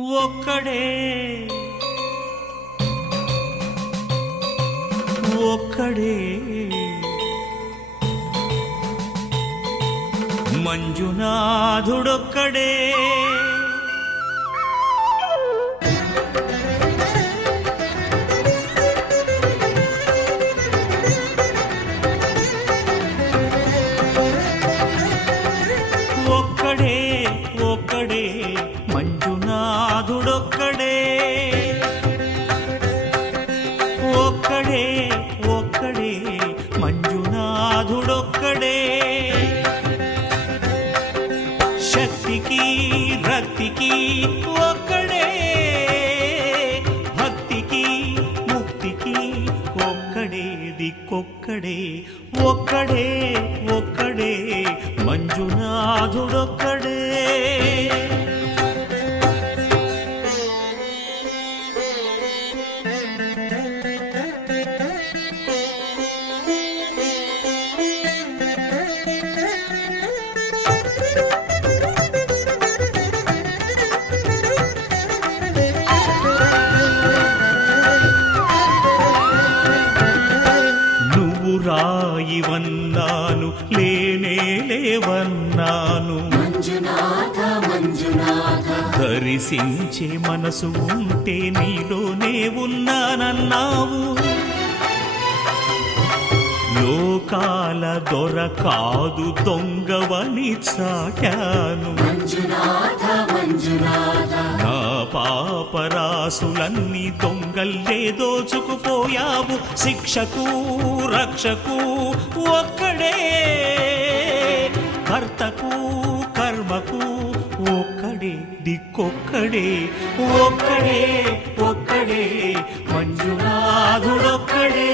ఒక్కడే ఒక్కడే మంజునాథుడొక్కడే ఒక్కడే ఒక్కడే మంజునాథుడొక్కడే ఒక్కడే ఒక్కడే మంజునాథుడొక్కడే శక్తికి రక్తికి ఒక్కడే భక్తికి ముక్తికి ఒక్కడే దిక్కొక్కడే ఒక్కడే ఒక్కడే మంజునాథుడొక్కడే రాయివన్నాను లేనే లేవన్నాను మంజునాథ మంజునాథ దర్శించే మనసు ఉంటే నీలోనే ఉన్నానన్నావు లోకాల దొర కాదు దొంగవని చాటాను మంజునాథ మంజునాథ నా పాపరాసులన్నీ దొంగల్లే దోచుకుపోయావు శిక్షకు రక్షకు ఒక్కడే కర్తకు కర్మకు ఒక్కడే దిక్కొక్కడే ఒక్కడే ఒక్కడే మంజునాథుడొక్కడే